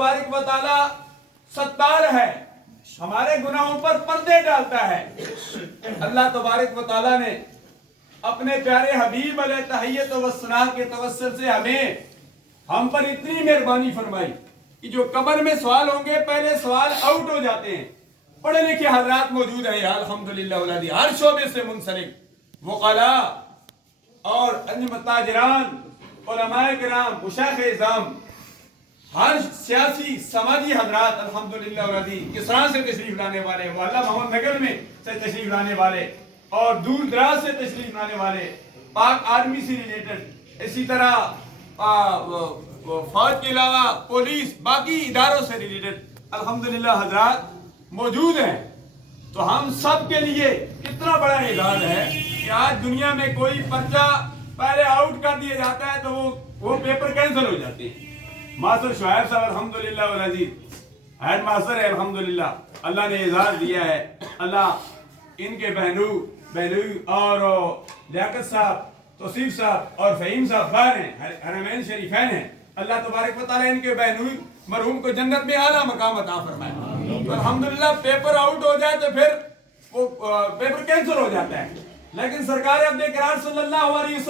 तबारक व तआला सत्तार है, हमारे गुनाहों पर पर्दे डालता है। अल्लाह तबारक व तआला ने अपने प्यारे हबीब अलैहि तहियत व सना के तवस्सुल से हम पर इतनी मेहरबानी फरमाई कि जो कब्र में सवाल होंगे पहले सवाल आउट हो जाते हैं। पढ़े लिखे हजरात मौजूद हैं अल्हम्दुलिल्लाह वलादी, हर शोबे से मुनसलिक वकला और ताजरान, उलमाए किराम, मुशाइख-ए-इज़ाम, हर सियासी समाजी हजरात अल्हम्दुलिल्लाह वलादी, किसान से तशरीफ लाने वाले, वाला मोहम्मद नगर में से तशरीफ लाने वाले और दूर दराज से तशरीफ लाने वाले, पाक आर्मी से रिलेटेड, इसी तरह फौज के अलावा पुलिस, बाकी इदारों से रिलेटेड अल्हम्दुलिल्लाह हजरात मौजूद हैं। तो हम सब के लिए कितना बड़ा एजाज है कि आज दुनिया में कोई पर्चा पहले आउट कर दिया जाता है तो वो पेपर कैंसिल हो जाते हैं। मास्टर शुआइब साहब अल्हम्दुलिल्लाह वल अजीज हेड मास्टर है अल्हम्दुलिल्लाह, अल्लाह ने एजाज दिया है। अल्लाह इनके बहनू और लियाकत साहब, तौसीफ साहब और फ़हीम साहब बाहर हैं, हरमैन शरीफैन हैं। अल्लाह तबारक व तआला इनके बहनू मरहूम को जन्नत में आला मकाम अता फरमाए। तो अल्हम्दुलिल्लाह पेपर आउट हो जाए तो फिर वो पेपर कैंसिल हो जाता है, लेकिन सरकार अब्दे करार सल्लल्लाहु अलैहि वसल्लम